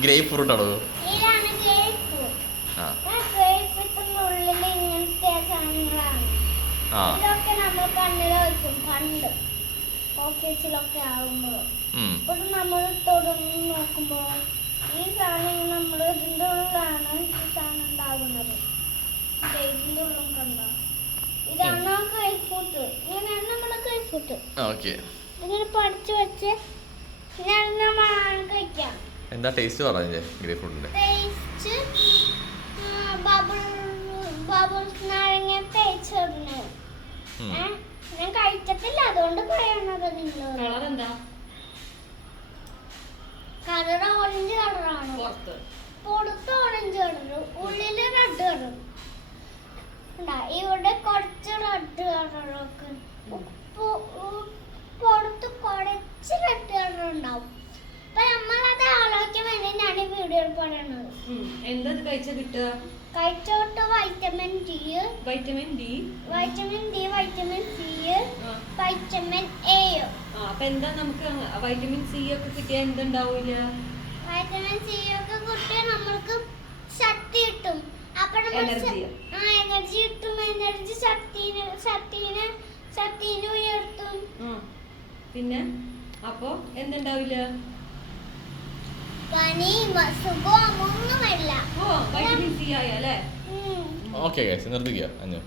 Grape fruit ആണോ? ഇതാണ് grape. ആ ഗ്രേപ്പിന്റെ ഉള്ളിൽ ഇങ്ങനത്തെ സാധനങ്ങളാണ്. ആ ഇതൊക്കെ നമ്മൾ കണ്ണിൽ വെക്കും പണ്ട് ഓഫീസിലൊക്കെ ആകുമ്പോൾ. ഇപ്പോൾ നമ്മൾ തുറന്ന് നോക്കുമ്പോൾ ഈ സാധനം നമ്മൾ ഇതിൻ്റെ ഉള്ളിലാണ് ഈ സാധനം ഉണ്ടാകുന്നത്. ഇതിൻ്റെ ഉള്ളിൽ കണ്ടോ? ഇതാണ് ഗ്രേപ്പ് ഫ്രൂട്ട്. ഇങ്ങനെയാണ് നമ്മുടെ ഗ്രേപ്പ് ഫ്രൂട്ട്. ഓക്കെ. ഇങ്ങനെ പഠിച്ചു വെച്ച് ഞാൻ കഴിക്കാം. എന്താ ടേസ്റ്റ് പറഞ്ഞേ ഗ്രേപ്പ് ഫ്രൂട്ടിന്റെ? ടേസ്റ്റ് ബബിൾസ് നാരങ്ങ തേച്ചിരുന്നു. ഞാൻ കഴിച്ചിട്ടില്ല, അതുകൊണ്ട് പറയണത് നിങ്ങളോട്. കളർ എന്താ? കളർ ഓറഞ്ച് കളറാണ്. പുറത്ത് ഓറഞ്ച് കളർ, ഉള്ളില് റെഡ് കളർ. ഇവിടെ കുറച്ച് റെഡ് കളറൊക്കെ, പുറത്ത് കുറച്ച് റെഡ് കളർ ഉണ്ടാവും. അപ്പൊ നമ്മളത് ആലോചിക്കാൻ വേണ്ടിയിട്ടാണ് ഈ വീഡിയോ പറയണത്. എന്താ കഴിച്ച കിട്ടുക? കഴിച്ചോട്ട് vitamin D, vitamin D, vitamin D, vitamin C, vitamin A. അപ്പൊ എന്താ നമുക്ക് വൈറ്റമിൻ സി ഒക്കെ കിട്ടിയാൽ എന്തുണ്ടാവില്ല? വൈറ്റമിൻ സി ഒക്കെ കിട്ടിയാൽ നമ്മൾക്ക് ശക്തി കിട്ടും. അപ്പൊ എനർജി കിട്ടും. എനർജി ശക്തിനെ ഉയർത്തും. പിന്നെ അപ്പൊ എന്തുണ്ടാവില്ല? പനിയും അസുഖവും ഒന്നും വരില്ല. വൈറ്റമിൻ സി ആയല്ലേ? ഓക്കെ ഗൈസ് നിർത്തിക്കുക അഞ്ഞു.